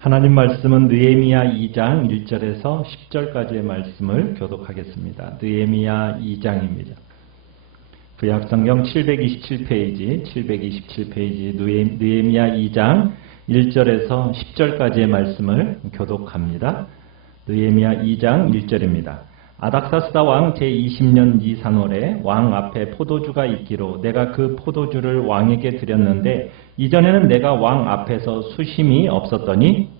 하나님 말씀은 느헤미야 2장 1절에서 10절까지의 말씀을 교독하겠습니다. 느헤미야 2장입니다. 구약성경 727페이지 느헤미야 2장 1절에서 10절까지의 말씀을 교독합니다. 느헤미야 2장 1절입니다. 아닥사스다 왕 제20년 니산월에 왕 앞에 포도주가 있기로 내가 그 포도주를 왕에게 드렸는데 이전에는 내가 왕 앞에서 수심이 없었더니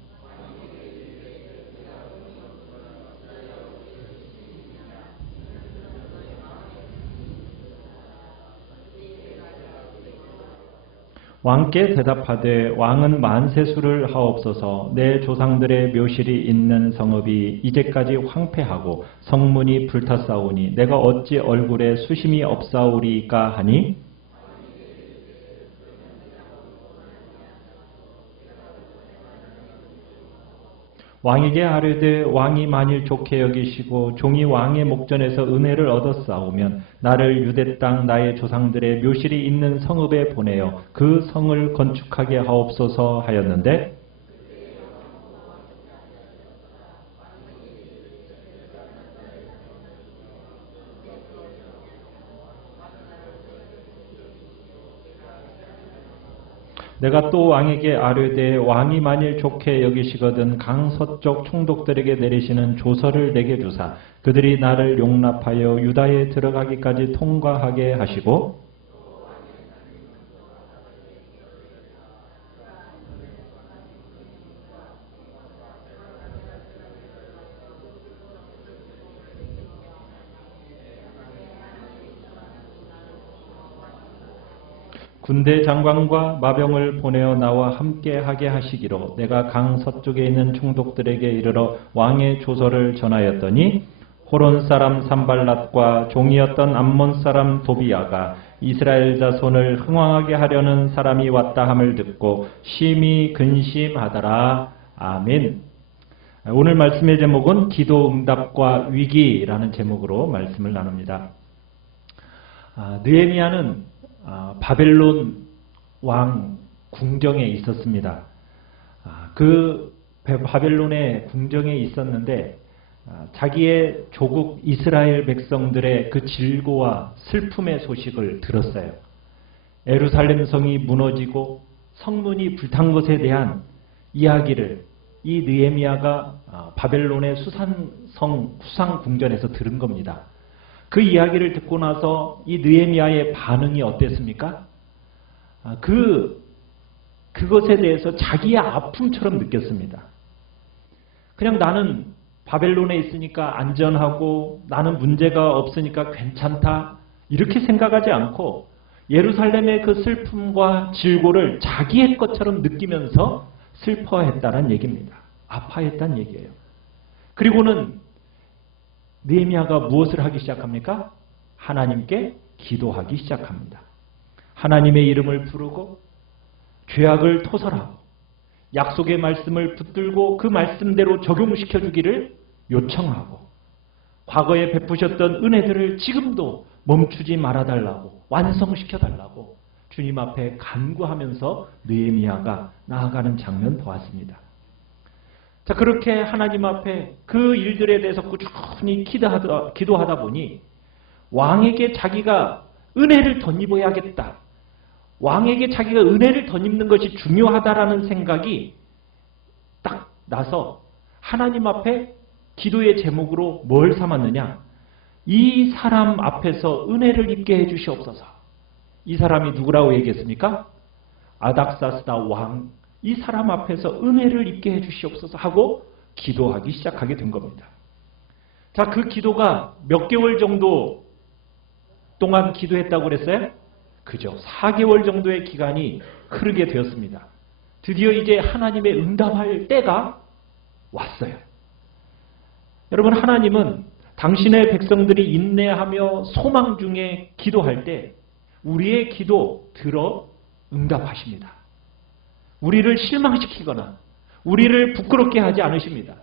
왕께 대답하되 왕은 만세수를 하옵소서. 내 조상들의 묘실이 있는 성읍이 이제까지 황폐하고 성문이 불탔사오니 내가 어찌 얼굴에 수심이 없사오리까 하니 왕에게 아뢰되 왕이 만일 좋게 여기시고 종이 왕의 목전에서 은혜를 얻었사오면 나를 유대 땅 나의 조상들의 묘실이 있는 성읍에 보내어 그 성을 건축하게 하옵소서 하였는데 내가 또 왕에게 아뢰되 왕이 만일 좋게 여기시거든 강서쪽 총독들에게 내리시는 조서를 내게 주사 그들이 나를 용납하여 유다에 들어가기까지 통과하게 하시고 군대 장관과 마병을 보내어 나와 함께하게 하시기로 내가 강 서쪽에 있는 총독들에게 이르러 왕의 조서를 전하였더니 호론 사람 산발랏과 종이었던 암몬 사람 도비아가 이스라엘 자손을 흥왕하게 하려는 사람이 왔다 함을 듣고 심히 근심하더라. 아멘. 오늘 말씀의 제목은 기도 응답과 위기라는 제목으로 말씀을 나눕니다. 느헤미야는 바벨론 왕 궁정에 있었습니다. 그 바벨론의 궁정에 있었는데 자기의 조국 이스라엘 백성들의 그 질고와 슬픔의 소식을 들었어요. 예루살렘 성이 무너지고 성문이 불탄 것에 대한 이야기를 이 느헤미야가 바벨론의 수상 궁전에서 들은 겁니다. 그 이야기를 듣고 나서 이 느헤미야의 반응이 어땠습니까? 그것에 대해서 자기의 아픔처럼 느꼈습니다. 그냥 나는 바벨론에 있으니까 안전하고 나는 문제가 없으니까 괜찮다 이렇게 생각하지 않고 예루살렘의 그 슬픔과 질고를 자기의 것처럼 느끼면서 슬퍼했다는 얘기입니다. 아파했다는 얘기예요. 그리고는 느헤미야가 무엇을 하기 시작합니까? 하나님께 기도하기 시작합니다. 하나님의 이름을 부르고 죄악을 토설하고 약속의 말씀을 붙들고 그 말씀대로 적용시켜 주기를 요청하고 과거에 베푸셨던 은혜들을 지금도 멈추지 말아달라고 완성시켜달라고 주님 앞에 간구하면서 느헤미야가 나아가는 장면 보았습니다. 자, 그렇게 하나님 앞에 그 일들에 대해서 꾸준히 기도하다 보니 왕에게 자기가 은혜를 덧입어야겠다. 왕에게 자기가 은혜를 덧입는 것이 중요하다라는 생각이 딱 나서 하나님 앞에 기도의 제목으로 뭘 삼았느냐? 이 사람 앞에서 은혜를 입게 해주시옵소서. 이 사람이 누구라고 얘기했습니까? 아닥사스다 왕. 이 사람 앞에서 은혜를 입게 해주시옵소서 하고 기도하기 시작하게 된 겁니다. 자, 그 기도가 몇 개월 정도 동안 기도했다고 그랬어요? 그죠. 4개월 정도의 기간이 흐르게 되었습니다. 드디어 이제 하나님의 응답할 때가 왔어요. 여러분, 하나님은 당신의 백성들이 인내하며 소망 중에 기도할 때 우리의 기도 들어 응답하십니다. 우리를 실망시키거나 우리를 부끄럽게 하지 않으십니다.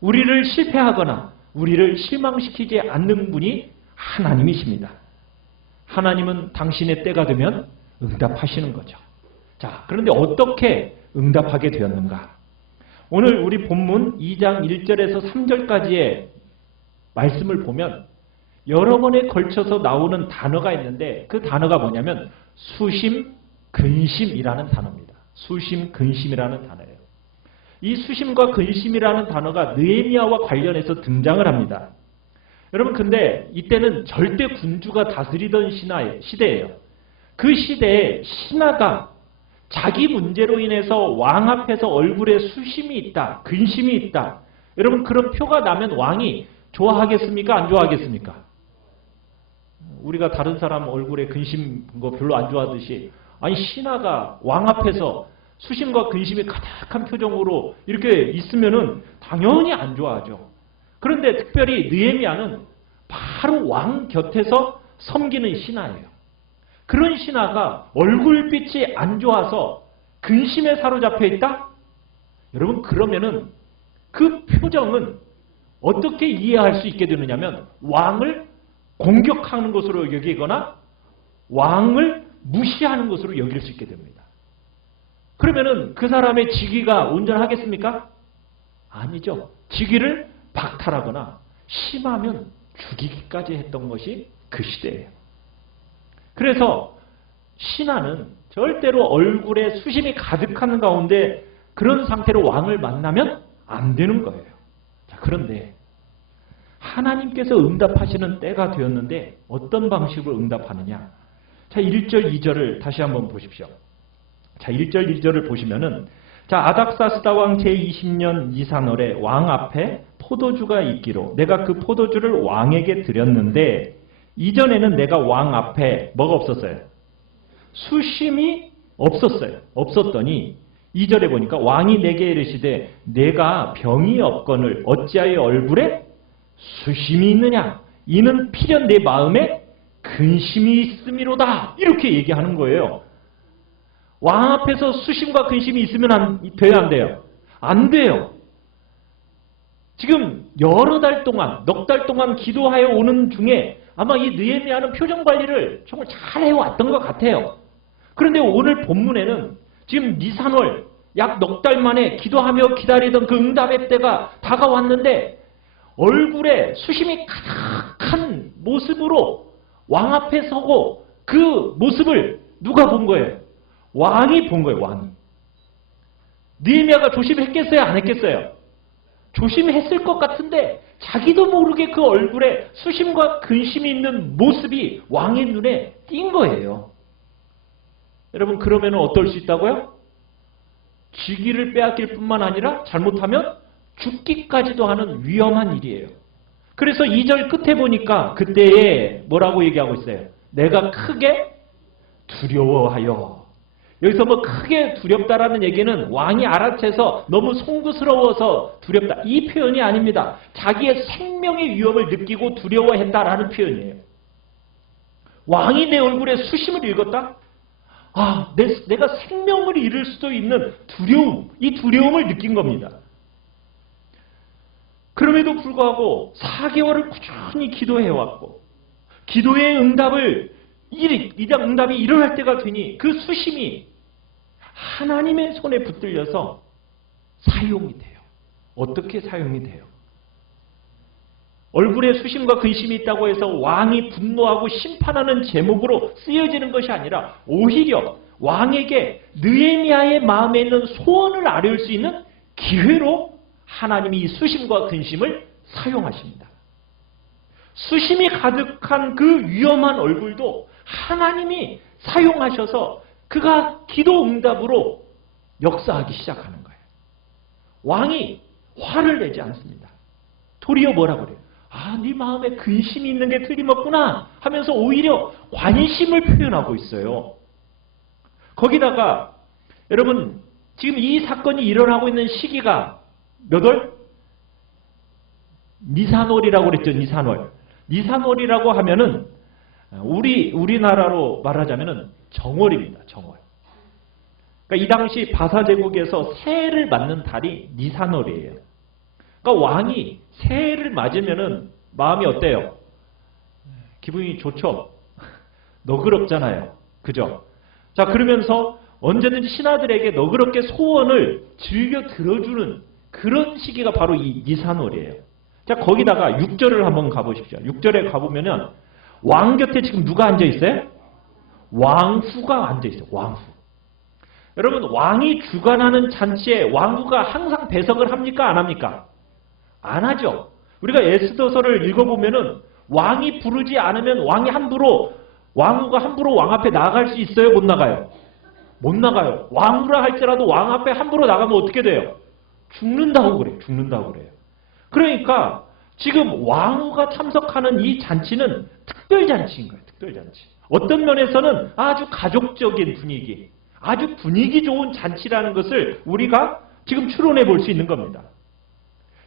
우리를 실패하거나 우리를 실망시키지 않는 분이 하나님이십니다. 하나님은 당신의 때가 되면 응답하시는 거죠. 자, 그런데 어떻게 응답하게 되었는가? 오늘 우리 본문 2장 1절에서 3절까지의 말씀을 보면 여러 번에 걸쳐서 나오는 단어가 있는데 그 단어가 뭐냐면 수심, 근심이라는 단어입니다. 수심, 근심이라는 단어예요. 이 수심과 근심이라는 단어가 느헤미야와 관련해서 등장을 합니다. 여러분 근데 이때는 절대 군주가 다스리던 시대예요. 그 시대에 신하가 자기 문제로 인해서 왕 앞에서 얼굴에 수심이 있다, 근심이 있다. 여러분 그런 표가 나면 왕이 좋아하겠습니까? 안 좋아하겠습니까? 우리가 다른 사람 얼굴에 근심 거 별로 안 좋아하듯이 아니 신하가 왕 앞에서 수심과 근심이 가득한 표정으로 이렇게 있으면은 당연히 안 좋아하죠. 그런데 특별히 느헤미야는 바로 왕 곁에서 섬기는 신하예요. 그런 신하가 얼굴빛이 안 좋아서 근심에 사로잡혀 있다? 여러분 그러면은 그 표정은 어떻게 이해할 수 있게 되느냐면 왕을 공격하는 것으로 여기거나 왕을 무시하는 것으로 여길 수 있게 됩니다. 그러면은 그 사람의 직위가 온전하겠습니까? 아니죠. 직위를 박탈하거나 심하면 죽이기까지 했던 것이 그 시대예요. 그래서 신하는 절대로 얼굴에 수심이 가득한 가운데 그런 상태로 왕을 만나면 안 되는 거예요. 자, 그런데 하나님께서 응답하시는 때가 되었는데 어떤 방식으로 응답하느냐? 자, 1절, 2절을 다시 한번 보십시오. 자, 1절, 2절을 보시면은 자, 아닥사스다 왕 제20년 니산월에 왕 앞에 포도주가 있기로 내가 그 포도주를 왕에게 드렸는데 이전에는 내가 왕 앞에 뭐가 없었어요? 수심이 없었어요. 없었더니 2절에 보니까 왕이 내게 이르시되 내가 병이 없거늘 어찌하여 얼굴에 수심이 있느냐? 이는 필연 내 마음에 근심이 있음이로다. 이렇게 얘기하는 거예요. 왕 앞에서 수심과 근심이 있으면 돼요, 안 돼요? 안 돼요. 지금 여러 달 동안, 넉 달 동안 기도하여 오는 중에 아마 이 느헤미야는 표정 관리를 정말 잘 해왔던 것 같아요. 그런데 오늘 본문에는 지금 니산월 약 넉 달 만에 기도하며 기다리던 그 응답의 때가 다가왔는데 얼굴에 수심이 가득한 모습으로 왕 앞에 서고 그 모습을 누가 본 거예요? 왕이 본 거예요. 왕이. 느헤미야가 조심했겠어요? 안 했겠어요? 조심했을 것 같은데 자기도 모르게 그 얼굴에 수심과 근심이 있는 모습이 왕의 눈에 띈 거예요. 여러분 그러면 어떨 수 있다고요? 직위를 빼앗길 뿐만 아니라 잘못하면 죽기까지도 하는 위험한 일이에요. 그래서 2절 끝에 보니까 그때에 뭐라고 얘기하고 있어요? 내가 크게 두려워하여. 여기서 뭐 크게 두렵다라는 얘기는 왕이 알아채서 너무 송구스러워서 두렵다. 이 표현이 아닙니다. 자기의 생명의 위협을 느끼고 두려워했다라는 표현이에요. 왕이 내 얼굴에 수심을 읽었다? 아, 내가 생명을 잃을 수도 있는 두려움, 이 두려움을 느낀 겁니다. 그럼에도 불구하고 4개월을 꾸준히 기도해왔고 기도의 응답이 일어날 때가 되니 그 수심이 하나님의 손에 붙들려서 사용이 돼요. 어떻게 사용이 돼요? 얼굴에 수심과 근심이 있다고 해서 왕이 분노하고 심판하는 제목으로 쓰여지는 것이 아니라 오히려 왕에게 느헤미야의 마음에 있는 소원을 아뢰을 수 있는 기회로 하나님이 이 수심과 근심을 사용하십니다. 수심이 가득한 그 위험한 얼굴도 하나님이 사용하셔서 그가 기도 응답으로 역사하기 시작하는 거예요. 왕이 화를 내지 않습니다. 도리어 뭐라고 그래요? 아, 네 마음에 근심이 있는 게 틀림없구나 하면서 오히려 관심을 표현하고 있어요. 거기다가 여러분 지금 이 사건이 일어나고 있는 시기가 몇 월? 니산월이라고 그랬죠. 니산월. 니산월이라고 하면은 우리나라로 말하자면은 정월입니다. 정월. 그러니까 이 당시 바사 제국에서 새해를 맞는 달이 니산월이에요. 그러니까 왕이 새해를 맞으면은 마음이 어때요? 기분이 좋죠. 너그럽잖아요. 그죠? 자, 그러면서 언제든지 신하들에게 너그럽게 소원을 즐겨 들어주는 그런 시기가 바로 이 니산월이에요. 자, 거기다가 6절을 한번 가보십시오. 6절에 가보면은 왕 곁에 지금 누가 앉아 있어요? 왕후가 앉아 있어요. 왕후. 여러분, 왕이 주관하는 잔치에 왕후가 항상 배석을 합니까? 안 합니까? 안 하죠. 우리가 에스더서를 읽어보면은 왕이 부르지 않으면 왕후가 함부로 왕 앞에 나갈 수 있어요? 못 나가요? 못 나가요. 왕후라 할지라도 왕 앞에 함부로 나가면 어떻게 돼요? 죽는다고 그래요. 죽는다고 그래요. 그러니까 지금 왕후가 참석하는 이 잔치는 특별잔치인 거예요. 특별잔치. 어떤 면에서는 아주 가족적인 분위기, 아주 분위기 좋은 잔치라는 것을 우리가 지금 추론해 볼 수 있는 겁니다.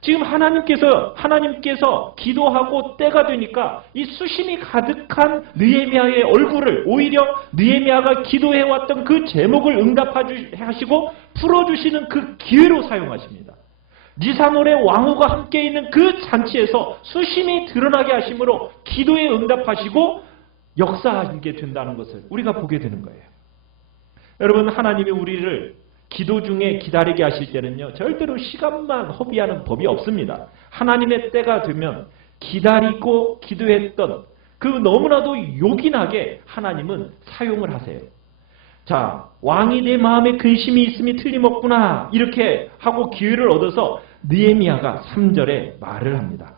지금 하나님께서 기도하고 때가 되니까 이 수심이 가득한 느헤미야의 얼굴을 오히려 느헤미야가 기도해왔던 그 제목을 응답하시고 풀어주시는 그 기회로 사용하십니다. 니산월의 왕후가 함께 있는 그 잔치에서 수심이 드러나게 하심으로 기도에 응답하시고 역사하게 된다는 것을 우리가 보게 되는 거예요. 여러분, 하나님이 우리를 기도 중에 기다리게 하실 때는요, 절대로 시간만 허비하는 법이 없습니다. 하나님의 때가 되면 기다리고 기도했던 그 너무나도 요긴하게 하나님은 사용을 하세요. 자, 왕이 내 마음에 근심이 있음이 틀림없구나 이렇게 하고 기회를 얻어서 느헤미야가 3절에 말을 합니다.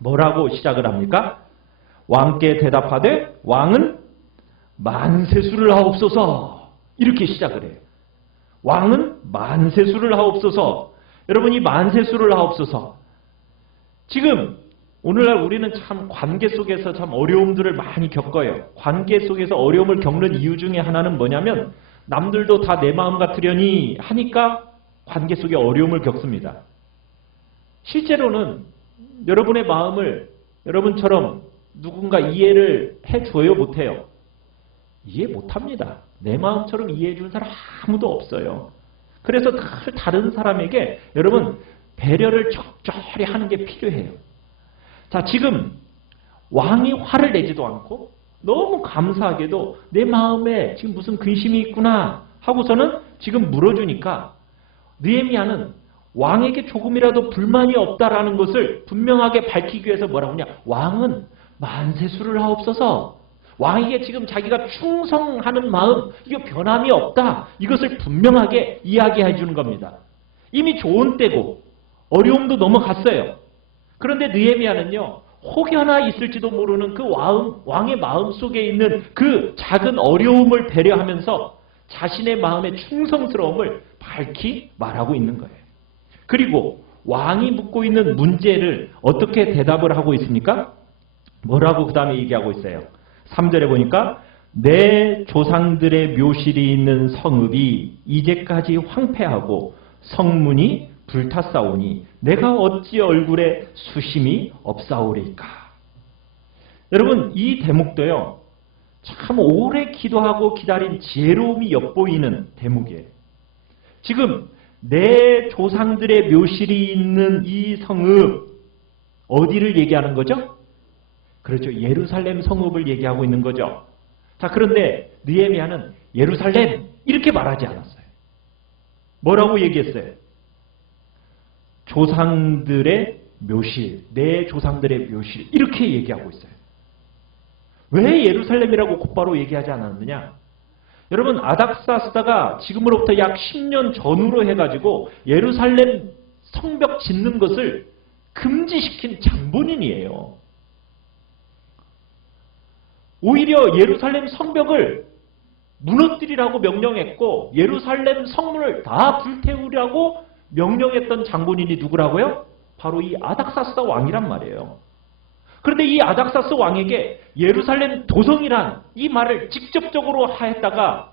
뭐라고 시작을 합니까? 왕께 대답하되 왕은 만세수를 하옵소서 이렇게 시작을 해요. 왕은 만세수를 하옵소서. 여러분, 이 만세수를 하옵소서. 지금 오늘날 우리는 참 관계 속에서 참 어려움들을 많이 겪어요. 관계 속에서 어려움을 겪는 이유 중에 하나는 뭐냐면 남들도 다 내 마음 같으려니 하니까 관계 속에 어려움을 겪습니다. 실제로는 여러분의 마음을 여러분처럼 누군가 이해를 해줘요, 못해요? 이해 못합니다. 내 마음처럼 이해해 주는 사람 아무도 없어요. 그래서 다른 사람에게 여러분 배려를 적절히 하는 게 필요해요. 자, 지금 왕이 화를 내지도 않고 너무 감사하게도 내 마음에 지금 무슨 근심이 있구나 하고서는 지금 물어주니까 느헤미야는 왕에게 조금이라도 불만이 없다라는 것을 분명하게 밝히기 위해서 뭐라고 하냐? 왕은 만세수를 하옵소서. 왕에게 지금 자기가 충성하는 마음, 이거 변함이 없다. 이것을 분명하게 이야기해 주는 겁니다. 이미 좋은 때고 어려움도 넘어갔어요. 그런데 느헤미야는요, 혹여나 있을지도 모르는 그 왕의 마음 속에 있는 그 작은 어려움을 배려하면서 자신의 마음의 충성스러움을 밝히 말하고 있는 거예요. 그리고 왕이 묻고 있는 문제를 어떻게 대답을 하고 있습니까? 뭐라고 그 다음에 얘기하고 있어요? 3절에 보니까 내 조상들의 묘실이 있는 성읍이 이제까지 황폐하고 성문이 불탔사오니 내가 어찌 얼굴에 수심이 없사오리까. 여러분, 이 대목도요, 참 오래 기도하고 기다린 지혜로움이 엿보이는 대목이에요. 지금 내 조상들의 묘실이 있는 이 성읍, 어디를 얘기하는 거죠? 그렇죠. 예루살렘 성읍을 얘기하고 있는 거죠. 자, 그런데 느헤미야는 예루살렘 이렇게 말하지 않았어요. 뭐라고 얘기했어요? 조상들의 묘실, 내 조상들의 묘실 이렇게 얘기하고 있어요. 왜 예루살렘이라고 곧바로 얘기하지 않았느냐? 여러분, 아닥사스다가 지금으로부터 약 10년 전으로 해가지고 예루살렘 성벽 짓는 것을 금지시킨 장본인이에요. 오히려 예루살렘 성벽을 무너뜨리라고 명령했고 예루살렘 성문을 다 불태우라고 명령했던 장본인이 누구라고요? 바로 이 아닥사스다 왕이란 말이에요. 그런데 이 아닥사스 왕에게 예루살렘 도성이란 이 말을 직접적으로 하였다가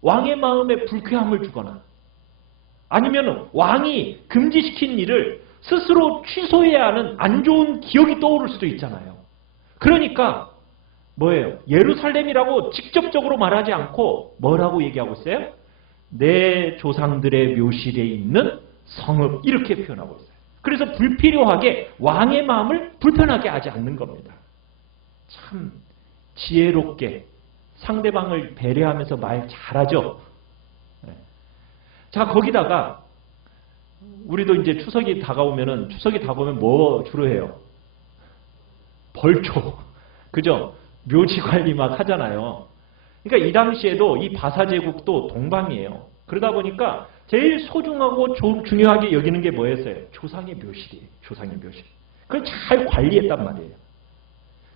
왕의 마음에 불쾌함을 주거나 아니면 왕이 금지시킨 일을 스스로 취소해야 하는 안 좋은 기억이 떠오를 수도 있잖아요. 그러니까 뭐예요? 예루살렘이라고 직접적으로 말하지 않고 뭐라고 얘기하고 있어요? 내 조상들의 묘실에 있는 성읍 이렇게 표현하고 있어요. 그래서 불필요하게 왕의 마음을 불편하게 하지 않는 겁니다. 참 지혜롭게 상대방을 배려하면서 말 잘하죠. 자, 거기다가 우리도 이제 추석이 다가오면 뭐 주로 해요? 벌초. 그죠? 묘지 관리 막 하잖아요. 그러니까 이 당시에도 이 바사제국도 동방이에요. 그러다 보니까 제일 소중하고 중요하게 여기는 게 뭐였어요? 조상의 묘실이에요. 조상의 묘실. 그걸 잘 관리했단 말이에요.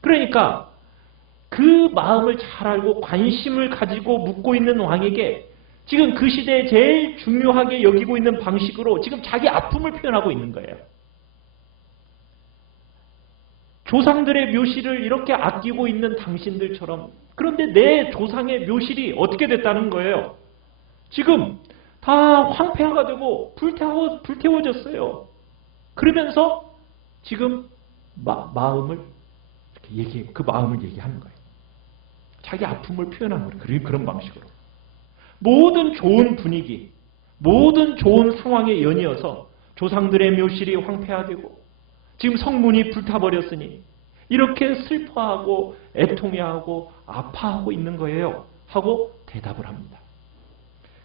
그러니까 그 마음을 잘 알고 관심을 가지고 묻고 있는 왕에게 지금 그 시대에 제일 중요하게 여기고 있는 방식으로 지금 자기 아픔을 표현하고 있는 거예요. 조상들의 묘실을 이렇게 아끼고 있는 당신들처럼, 그런데 내 조상의 묘실이 어떻게 됐다는 거예요? 지금 다 황폐화가 되고 불태워졌어요. 그러면서 지금 마음을 그 마음을 얘기하는 거예요. 자기 아픔을 표현한 거예요. 그런 방식으로. 모든 좋은 분위기, 모든 좋은 상황에 연이어서 조상들의 묘실이 황폐화되고 지금 성문이 불타버렸으니 이렇게 슬퍼하고 애통해하고 아파하고 있는 거예요. 하고 대답을 합니다.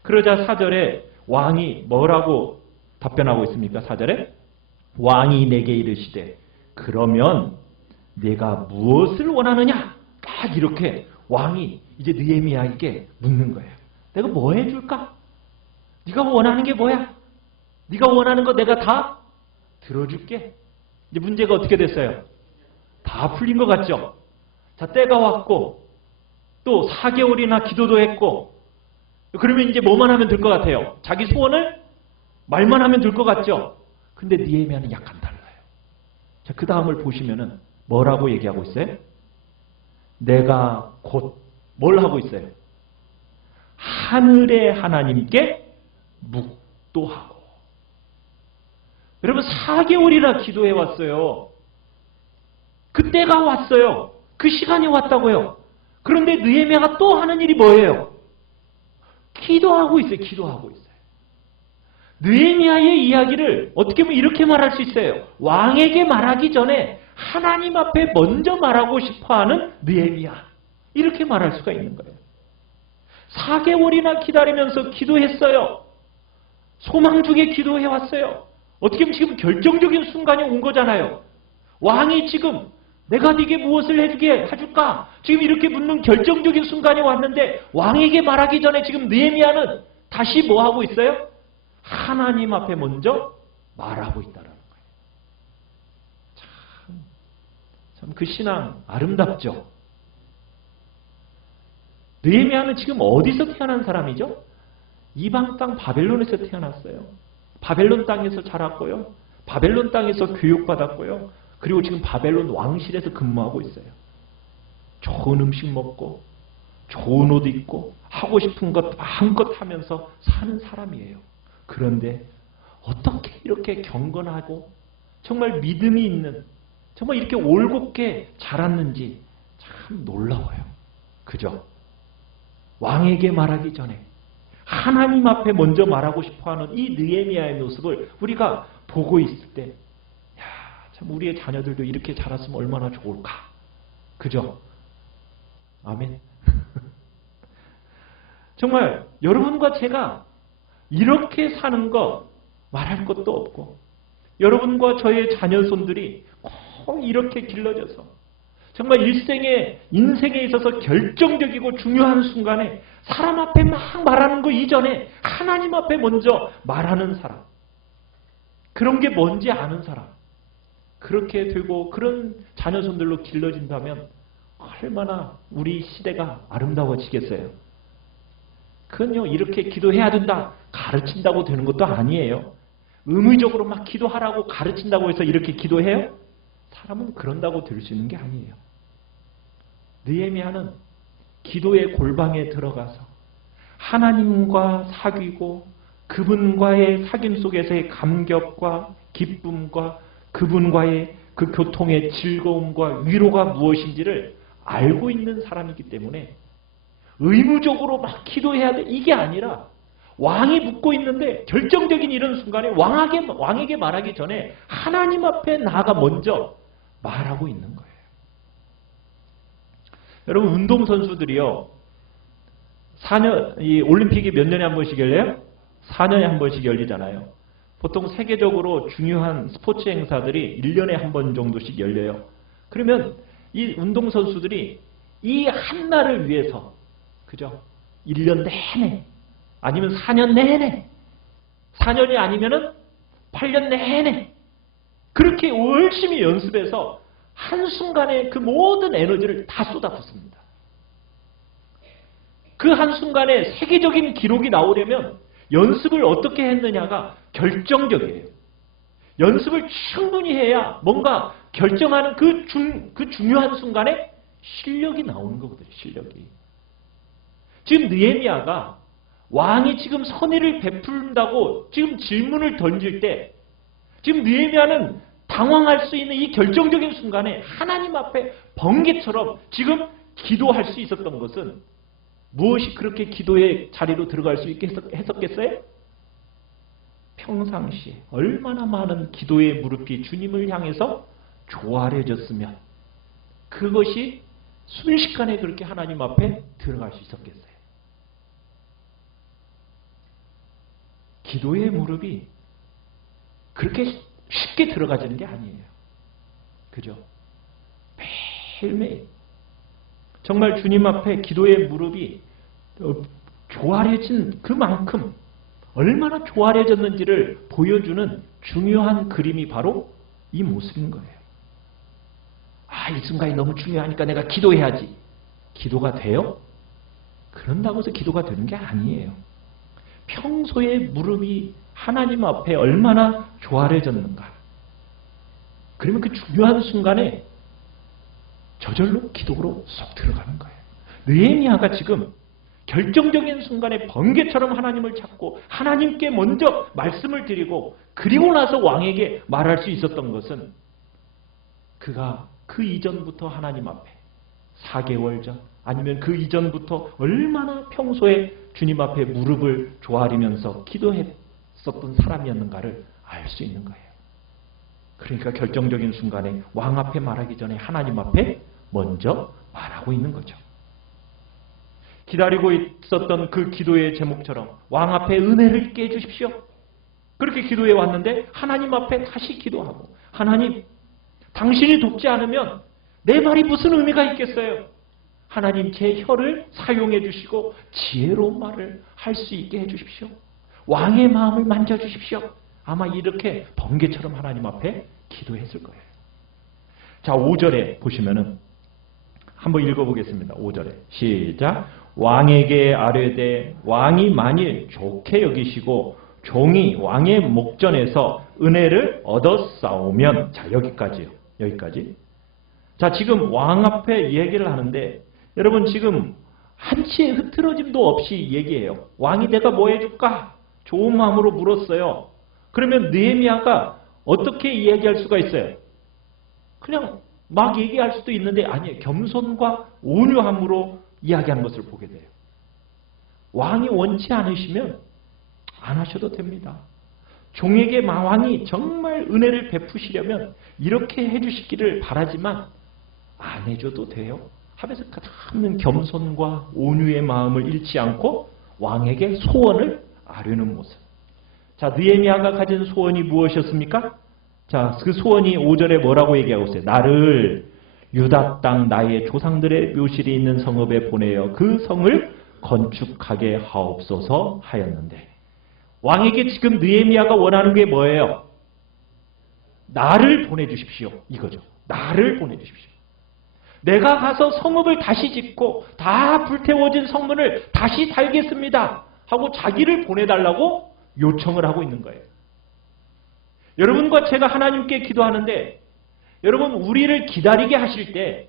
그러자 4절에 왕이 뭐라고 답변하고 있습니까? 4절에 왕이 내게 이르시되 그러면 내가 무엇을 원하느냐? 딱 이렇게 왕이 이제 느헤미야에게 묻는 거예요. 내가 뭐 해줄까? 네가 원하는 게 뭐야? 네가 원하는 거 내가 다 들어줄게. 이제 문제가 어떻게 됐어요? 다 풀린 것 같죠? 자, 때가 왔고 또 4개월이나 기도도 했고 그러면 이제 뭐만 하면 될 것 같아요? 자기 소원을 말만 하면 될 것 같죠? 근데 느헤미야는 약간 달라요. 자, 그 다음을 보시면은 뭐라고 얘기하고 있어요? 내가 곧 뭘 하고 있어요? 하늘의 하나님께 묵도하고. 여러분 4개월이나 기도해 왔어요. 그때가 왔어요. 그 시간이 왔다고요. 그런데 느헤미야가 또 하는 일이 뭐예요? 기도하고 있어요. 기도하고 있어요. 느헤미야의 이야기를 어떻게 보면 이렇게 말할 수 있어요. 왕에게 말하기 전에 하나님 앞에 먼저 말하고 싶어하는 느헤미야. 이렇게 말할 수가 있는 거예요. 4개월이나 기다리면서 기도했어요. 소망 중에 기도해왔어요. 어떻게 보면 지금 결정적인 순간이 온 거잖아요. 왕이 지금 내가 네게 무엇을 해줄까? 지금 이렇게 묻는 결정적인 순간이 왔는데 왕에게 말하기 전에 지금 느헤미야는 다시 뭐 하고 있어요? 하나님 앞에 먼저 말하고 있다는 거예요. 참 그 신앙 아름답죠? 느헤미야는 지금 어디서 태어난 사람이죠? 이방 땅 바벨론에서 태어났어요. 바벨론 땅에서 자랐고요. 바벨론 땅에서 교육받았고요. 그리고 지금 바벨론 왕실에서 근무하고 있어요. 좋은 음식 먹고 좋은 옷 입고 하고 싶은 것 마음껏 하면서 사는 사람이에요. 그런데 어떻게 이렇게 경건하고 정말 믿음이 있는, 정말 이렇게 올곧게 자랐는지 참 놀라워요. 그죠? 왕에게 말하기 전에 하나님 앞에 먼저 말하고 싶어하는 이 느헤미야의 모습을 우리가 보고 있을 때, 야, 참 우리의 자녀들도 이렇게 자랐으면 얼마나 좋을까. 그죠? 아멘. 정말 여러분과 제가 이렇게 사는 거 말할 것도 없고, 여러분과 저의 자녀손들이 꼭 이렇게 길러져서 정말 인생에 있어서 결정적이고 중요한 순간에 사람 앞에 막 말하는 거 이전에 하나님 앞에 먼저 말하는 사람, 그런 게 뭔지 아는 사람, 그렇게 되고 그런 자녀손들로 길러진다면 얼마나 우리 시대가 아름다워지겠어요. 그건요, 이렇게 기도해야 된다 가르친다고 되는 것도 아니에요. 의무적으로 막 기도하라고 가르친다고 해서 이렇게 기도해요? 사람은 그런다고 될 수 있는 게 아니에요. 느헤미야는 기도의 골방에 들어가서 하나님과 사귀고 그분과의 사귐 속에서의 감격과 기쁨과 그분과의 그 교통의 즐거움과 위로가 무엇인지를 알고 있는 사람이기 때문에 의무적으로 막 기도해야 돼, 이게 아니라 왕이 묻고 있는데 결정적인 이런 순간에 왕에게 말하기 전에 하나님 앞에 나아가 먼저 말하고 있는 거예요. 여러분, 운동선수들이요, 4년, 이 올림픽이 몇 년에 한 번씩 열려요? 4년에 한 번씩 열리잖아요. 보통 세계적으로 중요한 스포츠 행사들이 1년에 한 번 정도씩 열려요. 그러면 이 운동선수들이 이 한 날을 위해서, 그죠? 1년 내내, 아니면 4년 내내, 4년이 아니면은 8년 내내, 그렇게 열심히 연습해서 한순간에 그 모든 에너지를 다 쏟아붓습니다. 그 한순간에 세계적인 기록이 나오려면 연습을 어떻게 했느냐가 결정적이에요. 연습을 충분히 해야 뭔가 결정하는 그 중요한 순간에 실력이 나오는 거거든요. 실력이. 지금 느헤미야가 왕이 지금 선의를 베푼다고 지금 질문을 던질 때 지금 느헤미야는 당황할 수 있는 이 결정적인 순간에 하나님 앞에 번개처럼 지금 기도할 수 있었던 것은 무엇이 그렇게 기도의 자리로 들어갈 수 있게 했었겠어요? 평상시에 얼마나 많은 기도의 무릎이 주님을 향해서 조아려졌으면 그것이 순식간에 그렇게 하나님 앞에 들어갈 수 있었겠어요? 기도의 무릎이 그렇게 쉽게 들어가지는 게 아니에요. 그죠? 매일매일 정말 주님 앞에 기도의 무릎이 조아려진 그만큼 얼마나 조아려졌는지를 보여주는 중요한 그림이 바로 이 모습인 거예요. 아, 이 순간이 너무 중요하니까 내가 기도해야지. 기도가 돼요? 그런다고 해서 기도가 되는 게 아니에요. 평소에 무릎이 하나님 앞에 얼마나 조아려졌는가. 그러면 그 중요한 순간에 저절로 기도로 쏙 들어가는 거예요. 느헤미야가 지금 결정적인 순간에 번개처럼 하나님을 찾고 하나님께 먼저 말씀을 드리고 그리고 나서 왕에게 말할 수 있었던 것은 그가 그 이전부터 하나님 앞에 4개월 전 아니면 그 이전부터 얼마나 평소에 주님 앞에 무릎을 조아리면서 기도했었던 사람이었는가를 알 수 있는 거예요. 그러니까 결정적인 순간에 왕 앞에 말하기 전에 하나님 앞에 먼저 말하고 있는 거죠. 기다리고 있었던 그 기도의 제목처럼 왕 앞에 은혜를 있게 해주십시오. 그렇게 기도해 왔는데 하나님 앞에 다시 기도하고 하나님, 당신이 돕지 않으면 내 말이 무슨 의미가 있겠어요? 하나님, 제 혀를 사용해 주시고 지혜로운 말을 할 수 있게 해 주십시오. 왕의 마음을 만져주십시오. 아마 이렇게 번개처럼 하나님 앞에 기도했을 거예요. 자, 5절에 보시면은 한번 읽어보겠습니다. 5절에 시작. 왕에게 아뢰되 왕이 만일 좋게 여기시고 종이 왕의 목전에서 은혜를 얻었사오면, 자, 여기까지요. 여기까지. 자, 지금 왕 앞에 얘기를 하는데 여러분 지금 한치의 흐트러짐도 없이 얘기해요. 왕이 내가 뭐 해줄까? 좋은 마음으로 물었어요. 그러면 느헤미야가 어떻게 이야기할 수가 있어요? 그냥 막 얘기할 수도 있는데 아니에요. 겸손과 온유함으로 이야기하는 것을 보게 돼요. 왕이 원치 않으시면 안 하셔도 됩니다. 종에게 왕이 정말 은혜를 베푸시려면 이렇게 해주시기를 바라지만 안 해줘도 돼요. 하면서 가장 겸손과 온유의 마음을 잃지 않고 왕에게 소원을 아뢰는 모습. 자, 느헤미야가 가진 소원이 무엇이었습니까? 자, 그 소원이 5절에 뭐라고 얘기하고 있어요? 나를 유다 땅 나의 조상들의 묘실이 있는 성읍에 보내어 그 성을 건축하게 하옵소서 하였는데, 왕에게 지금 느헤미야가 원하는 게 뭐예요? 나를 보내주십시오. 이거죠. 나를 보내주십시오. 내가 가서 성읍을 다시 짓고 다 불태워진 성문을 다시 달겠습니다 하고 자기를 보내달라고 요청을 하고 있는 거예요. 여러분과 제가 하나님께 기도하는데 여러분, 우리를 기다리게 하실 때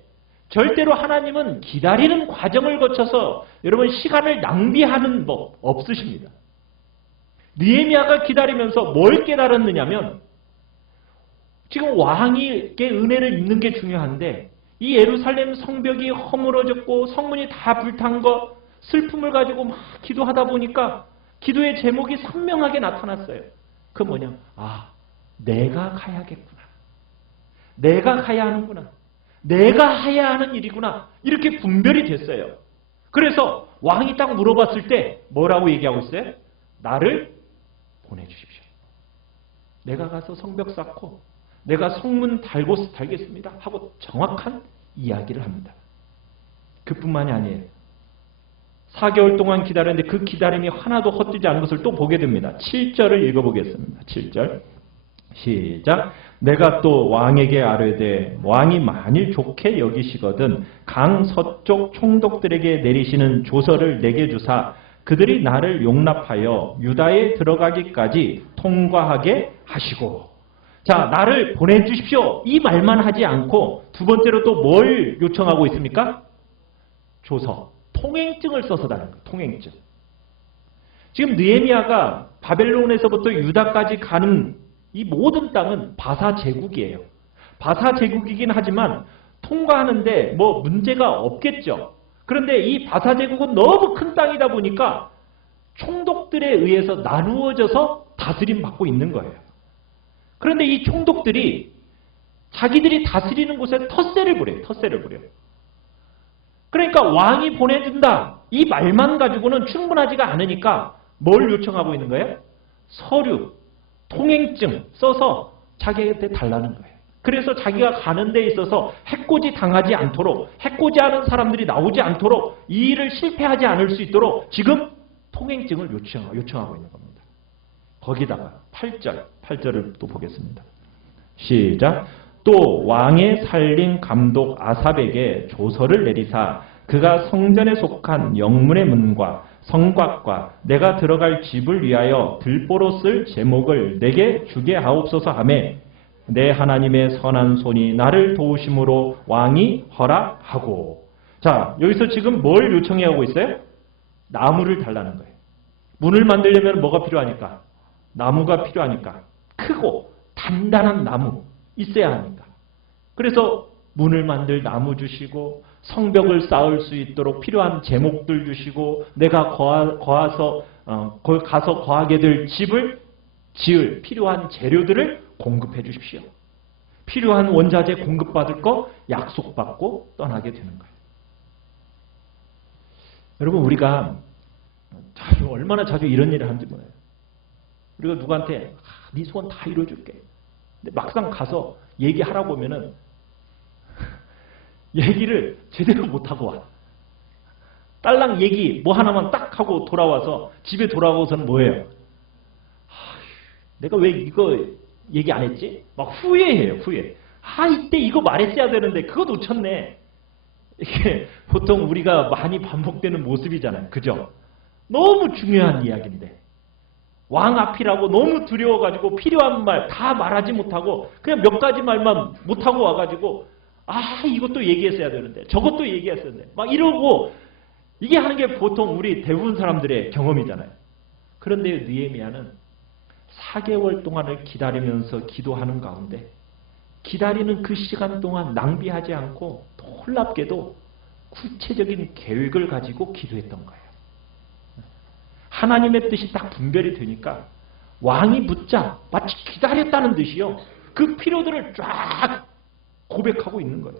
절대로 하나님은 기다리는 과정을 거쳐서 여러분 시간을 낭비하는 법 없으십니다. 느헤미야가 기다리면서 뭘 깨달았느냐면 지금 왕에게 은혜를 입는 게 중요한데 이 예루살렘 성벽이 허물어졌고 성문이 다 불탄 것, 슬픔을 가지고 막 기도하다 보니까 기도의 제목이 선명하게 나타났어요. 그 뭐냐? 아, 내가 가야겠구나. 내가 가야 하는구나. 내가 해야 하는 일이구나. 이렇게 분별이 됐어요. 그래서 왕이 딱 물어봤을 때 뭐라고 얘기하고 있어요? 나를 보내주십시오. 내가 가서 성벽 쌓고 내가 성문 달겠습니다 하고 정확한 이야기를 합니다. 그뿐만이 아니에요. 4개월 동안 기다렸는데 그 기다림이 하나도 헛되지 않은 것을 또 보게 됩니다. 7절을 읽어보겠습니다. 7절 시작. 내가 또 왕에게 아뢰되 왕이 만일 좋게 여기시거든 강 서쪽 총독들에게 내리시는 조서를 내게 주사 그들이 나를 용납하여 유다에 들어가기까지 통과하게 하시고. 자, 나를 보내주십시오. 이 말만 하지 않고 두 번째로 또 뭘 요청하고 있습니까? 조서, 통행증을 써서 다는 거예요. 통행증. 지금 느헤미야가 바벨론에서부터 유다까지 가는 이 모든 땅은 바사 제국이에요. 바사 제국이긴 하지만 통과하는데 뭐 문제가 없겠죠. 그런데 이 바사 제국은 너무 큰 땅이다 보니까 총독들에 의해서 나누어져서 다스림 받고 있는 거예요. 그런데 이 총독들이 자기들이 다스리는 곳에 텃세를 부려요. 텃세를 부려요. 그러니까 왕이 보내준다. 이 말만 가지고는 충분하지가 않으니까 뭘 요청하고 있는 거예요? 서류, 통행증 써서 자기한테 달라는 거예요. 그래서 자기가 가는 데 있어서 해코지 당하지 않도록, 해코지하는 사람들이 나오지 않도록 이 일을 실패하지 않을 수 있도록 지금 통행증을 요청하고 있는 겁니다. 거기다가 8절을 또 보겠습니다. 시작. 또 왕의 살림 감독 아삽에게 조서를 내리사 그가 성전에 속한 영문의 문과 성곽과 내가 들어갈 집을 위하여 들보로 쓸 제목을 내게 주게 하옵소서 하매 내 하나님의 선한 손이 나를 도우심으로 왕이 허락하고. 자, 여기서 지금 뭘 요청하고 있어요? 나무를 달라는 거예요. 문을 만들려면 뭐가 필요하니까? 나무가 필요하니까. 크고 단단한 나무 있어야 하니까. 그래서 문을 만들 나무 주시고 성벽을 쌓을 수 있도록 필요한 제목들 주시고 내가 가서 거하게 될 집을 지을 필요한 재료들을 공급해 주십시오. 필요한 원자재 공급받을 거 약속받고 떠나게 되는 거예요. 여러분 우리가 얼마나 자주 이런 일을 하는지 몰라요. 우리가 누구한테 네 소원 다 이루어줄게. 근데 막상 가서 얘기하라고 하면은 얘기를 제대로 못하고 와. 딸랑 얘기 뭐 하나만 딱 하고 돌아와서 집에 돌아와서는 뭐예요? 내가 왜 이거 얘기 안 했지? 막 후회해요. 후회. 이때 이거 말했어야 되는데 그거 놓쳤네. 이게 보통 우리가 많이 반복되는 모습이잖아요. 그죠? 너무 중요한 이야기인데 왕 앞이라고 너무 두려워가지고 필요한 말 다 말하지 못하고 그냥 몇 가지 말만 못하고 와가지고 이것도 얘기했어야 되는데 저것도 얘기했어야 되는데 막 이러고 이게 하는 게 보통 우리 대부분 사람들의 경험이잖아요. 그런데 느헤미야는 4개월 동안을 기다리면서 기도하는 가운데 기다리는 그 시간 동안 낭비하지 않고 놀랍게도 구체적인 계획을 가지고 기도했던 거예요. 하나님의 뜻이 딱 분별이 되니까 왕이 묻자 마치 기다렸다는 듯이요. 그 필요들을 쫙 고백하고 있는 거예요.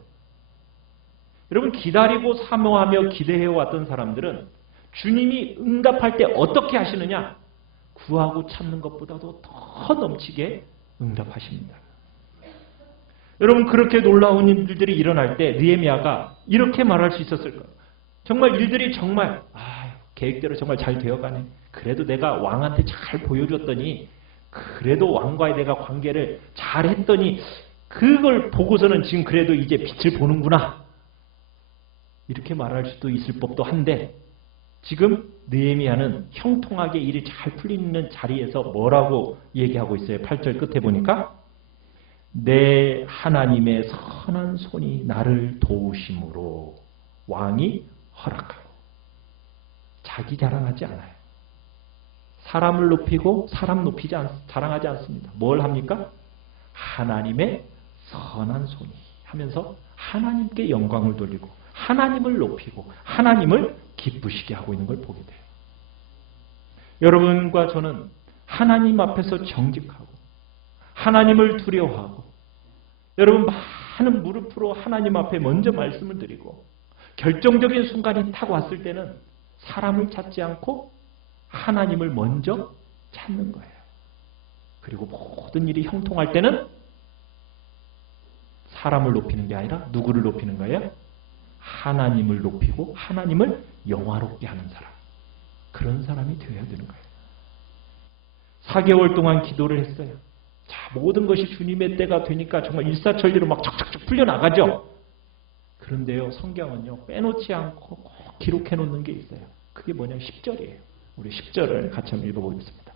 여러분 기다리고 사모하며 기대해왔던 사람들은 주님이 응답할 때 어떻게 하시느냐? 구하고 찾는 것보다도 더 넘치게 응답하십니다. 여러분 그렇게 놀라운 일들이 일어날 때 느헤미야가 이렇게 말할 수 있었을 거예요. 정말 일들이 정말 계획대로 정말 잘 되어가네. 그래도 내가 왕한테 잘 보여줬더니 그래도 왕과의 내가 관계를 잘 했더니 그걸 보고서는 지금 그래도 이제 빛을 보는구나. 이렇게 말할 수도 있을 법도 한데 지금 느헤미야는 형통하게 일이 잘 풀리는 자리에서 뭐라고 얘기하고 있어요? 8절 끝에 보니까 내 하나님의 선한 손이 나를 도우심으로 왕이 허락하고. 자기 자랑하지 않아요. 사람을 높이고 사람 자랑하지 않습니다. 뭘 합니까? 하나님의 선한 손이 하면서 하나님께 영광을 돌리고 하나님을 높이고 하나님을 기쁘시게 하고 있는 걸 보게 돼요. 여러분과 저는 하나님 앞에서 정직하고 하나님을 두려워하고 여러분 많은 무릎으로 하나님 앞에 먼저 말씀을 드리고 결정적인 순간이 딱 왔을 때는 사람을 찾지 않고 하나님을 먼저 찾는 거예요. 그리고 모든 일이 형통할 때는 사람을 높이는 게 아니라 누구를 높이는 거예요? 하나님을 높이고 하나님을 영화롭게 하는 사람. 그런 사람이 되어야 되는 거예요. 4개월 동안 기도를 했어요. 자, 모든 것이 주님의 때가 되니까 정말 일사천리로 막 척척척 풀려나가죠. 그런데요, 성경은요, 빼놓지 않고 꼭 기록해 놓는 게 있어요. 그게 뭐냐면 10절이에요. 우리 10절을 같이 한번 읽어보겠습니다.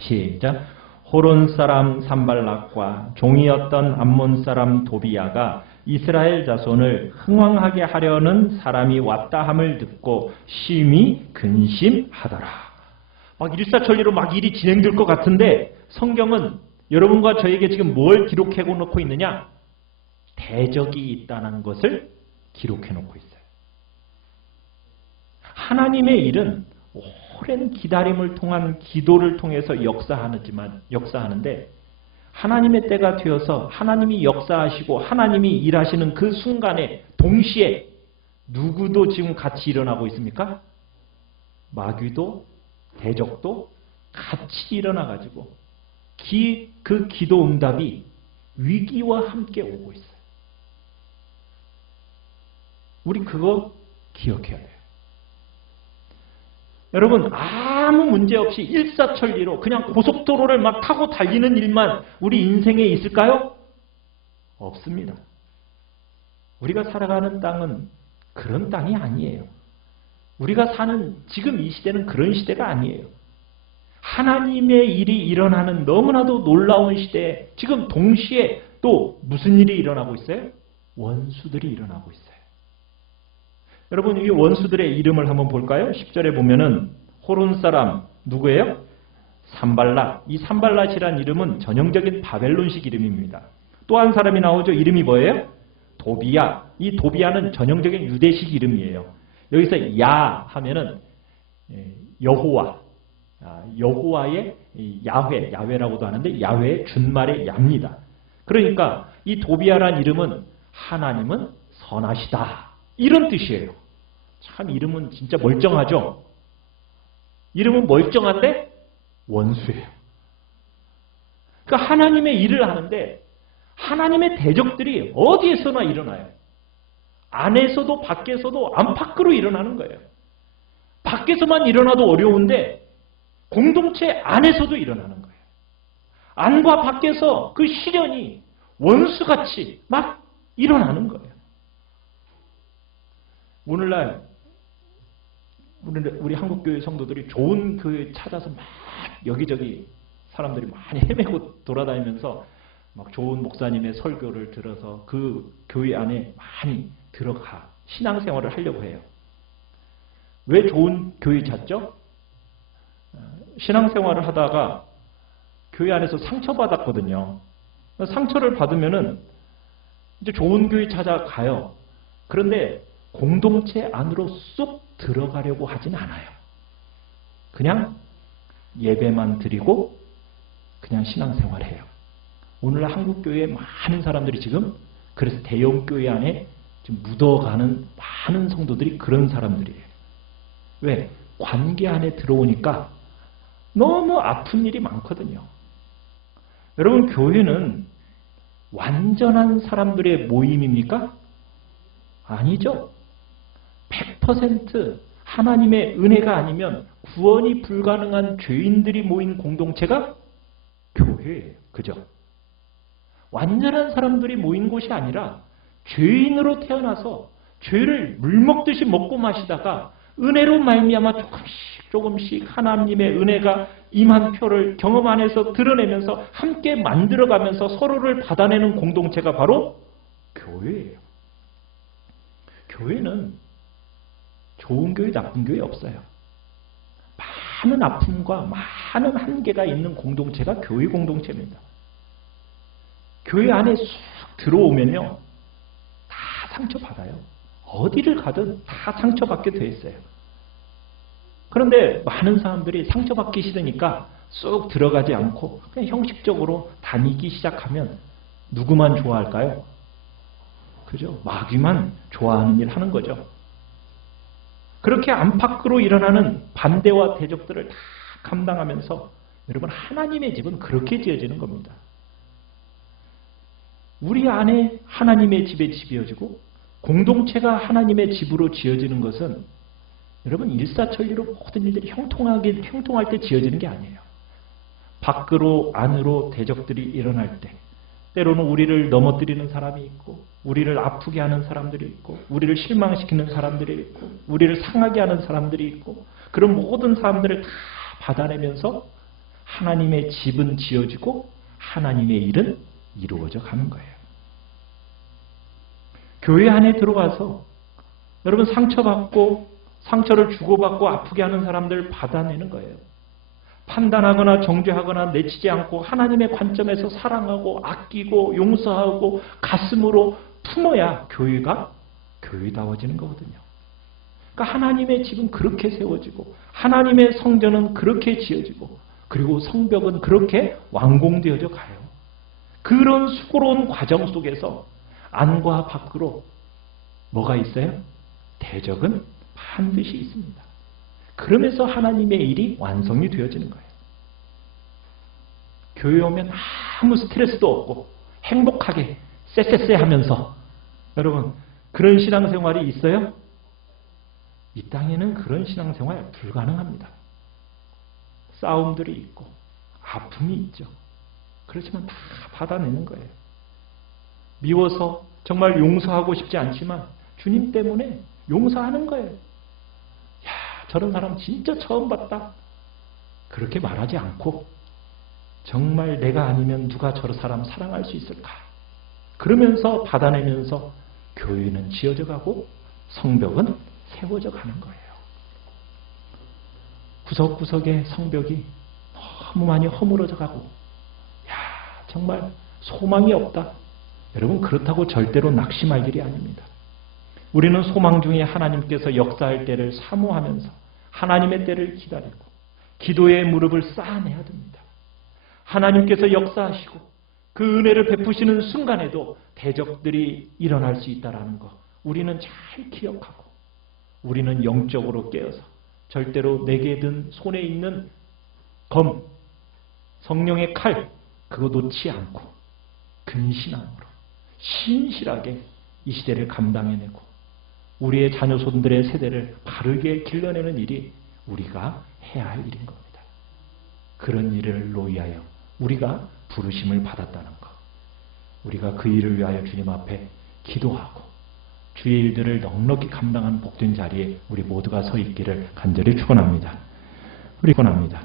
시작. 호론 사람 산발락과 종이었던 암몬 사람 도비야가 이스라엘 자손을 흥왕하게 하려는 사람이 왔다 함을 듣고 심히 근심하더라. 막 일사천리로 막 일이 진행될 것 같은데 성경은 여러분과 저에게 지금 뭘 기록해 놓고 있느냐? 대적이 있다는 것을 기록해 놓고 있어요. 하나님의 일은 오랜 기다림을 통한 기도를 통해서 역사하는데 하나님의 때가 되어서 하나님이 역사하시고 하나님이 일하시는 그 순간에 동시에 누구도 지금 같이 일어나고 있습니까? 마귀도 대적도 같이 일어나가지고 그 기도 응답이 위기와 함께 오고 있어요. 우리 그거 기억해야 돼요. 여러분, 아무 문제 없이 일사천리로 그냥 고속도로를 막 타고 달리는 일만 우리 인생에 있을까요? 없습니다. 우리가 살아가는 땅은 그런 땅이 아니에요. 우리가 사는 지금 이 시대는 그런 시대가 아니에요. 하나님의 일이 일어나는 너무나도 놀라운 시대에 지금 동시에 또 무슨 일이 일어나고 있어요? 원수들이 일어나고 있어요. 여러분, 이 원수들의 이름을 한번 볼까요? 10절에 보면은 호론 사람 누구예요? 산발랏. 이 산발랏이란 이름은 전형적인 바벨론식 이름입니다. 또 한 사람이 나오죠. 이름이 뭐예요? 도비야. 이 도비야는 전형적인 유대식 이름이에요. 여기서 야 하면은 여호와, 여호와의 야훼라고도 하는데 야훼의 준말의 야입니다. 그러니까 이 도비야란 이름은 하나님은 선하시다, 이런 뜻이에요. 참 이름은 진짜 멀쩡하죠. 이름은 멀쩡한데 원수예요. 그러니까 하나님의 일을 하는데 하나님의 대적들이 어디에서나 일어나요. 안에서도 밖에서도 안팎으로 일어나는 거예요. 밖에서만 일어나도 어려운데 공동체 안에서도 일어나는 거예요. 안과 밖에서 그 시련이 원수같이 막 일어나는 거예요. 오늘날 우리 한국교회 성도들이 좋은 교회 찾아서 막 여기저기 사람들이 많이 헤매고 돌아다니면서 막 좋은 목사님의 설교를 들어서 그 교회 안에 많이 들어가 신앙생활을 하려고 해요. 왜 좋은 교회 찾죠? 신앙생활을 하다가 교회 안에서 상처받았거든요. 상처를 받으면은 이제 좋은 교회 찾아가요. 그런데 공동체 안으로 쑥 들어가려고 하진 않아요. 그냥 예배만 드리고 그냥 신앙생활해요. 오늘날 한국교회에 많은 사람들이 지금 그래서 대형교회 안에 지금 묻어가는 많은 성도들이 그런 사람들이에요. 왜? 관계 안에 들어오니까 너무 아픈 일이 많거든요. 여러분, 교회는 완전한 사람들의 모임입니까? 아니죠. 100% 하나님의 은혜가 아니면 구원이 불가능한 죄인들이 모인 공동체가 교회예요. 그죠? 완전한 사람들이 모인 곳이 아니라 죄인으로 태어나서 죄를 물먹듯이 먹고 마시다가 은혜로 말미암아 조금씩 하나님의 은혜가 임한 표를 경험 안에서 드러내면서 함께 만들어가면서 서로를 받아내는 공동체가 바로 교회예요. 교회는 좋은 교회, 나쁜 교회 없어요. 많은 아픔과 많은 한계가 있는 공동체가 교회 공동체입니다. 교회 안에 쑥 들어오면요, 다 상처받아요. 어디를 가든 다 상처받게 돼 있어요. 그런데 많은 사람들이 상처받기 싫으니까 쑥 들어가지 않고 그냥 형식적으로 다니기 시작하면 누구만 좋아할까요? 그죠? 마귀만 좋아하는 일 하는 거죠. 그렇게 안팎으로 일어나는 반대와 대적들을 다 감당하면서 여러분, 하나님의 집은 그렇게 지어지는 겁니다. 우리 안에 하나님의 집에 지어지고 공동체가 하나님의 집으로 지어지는 것은 여러분, 일사천리로 모든 일들이 형통할 때 지어지는 게 아니에요. 밖으로 안으로 대적들이 일어날 때, 때로는 우리를 넘어뜨리는 사람이 있고, 우리를 아프게 하는 사람들이 있고, 우리를 실망시키는 사람들이 있고, 우리를 상하게 하는 사람들이 있고, 그런 모든 사람들을 다 받아내면서 하나님의 집은 지어지고 하나님의 일은 이루어져 가는 거예요. 교회 안에 들어가서 여러분, 상처를 주고받고 아프게 하는 사람들 받아내는 거예요. 판단하거나 정죄하거나 내치지 않고 하나님의 관점에서 사랑하고 아끼고 용서하고 가슴으로 품어야 교회가 교회다워지는 거거든요. 그러니까 하나님의 집은 그렇게 세워지고 하나님의 성전은 그렇게 지어지고 그리고 성벽은 그렇게 완공되어져 가요. 그런 수고로운 과정 속에서 안과 밖으로 뭐가 있어요? 대적은 반드시 있습니다. 그러면서 하나님의 일이 완성이 되어지는 거예요. 교회 오면 아무 스트레스도 없고 행복하게 쎄쎄쎄 하면서 여러분, 그런 신앙생활이 있어요? 이 땅에는 그런 신앙생활 불가능합니다. 싸움들이 있고 아픔이 있죠. 그렇지만 다 받아내는 거예요. 미워서 정말 용서하고 싶지 않지만 주님 때문에 용서하는 거예요. 야, 저런 사람 진짜 처음 봤다. 그렇게 말하지 않고 정말 내가 아니면 누가 저런 사람 사랑할 수 있을까? 그러면서 받아내면서 교회는 지어져 가고 성벽은 세워져 가는 거예요. 구석구석의 성벽이 너무 많이 허물어져 가고 야, 정말 소망이 없다. 여러분, 그렇다고 절대로 낙심할 일이 아닙니다. 우리는 소망 중에 하나님께서 역사할 때를 사모하면서 하나님의 때를 기다리고 기도의 무릎을 쌓아내야 됩니다. 하나님께서 역사하시고 그 은혜를 베푸시는 순간에도 대적들이 일어날 수 있다는 거 우리는 잘 기억하고 우리는 영적으로 깨어서 절대로 내게 든 손에 있는 검, 성령의 칼, 그거 놓지 않고 근신함으로 신실하게 이 시대를 감당해내고 우리의 자녀손들의 세대를 바르게 길러내는 일이 우리가 해야 할 일인 겁니다. 그런 일을 위하여 우리가 부르심을 받았다는 것. 우리가 그 일을 위하여 주님 앞에 기도하고 주의 일들을 넉넉히 감당한 복된 자리에 우리 모두가 서 있기를 간절히 축원합니다. 우리 권합니다.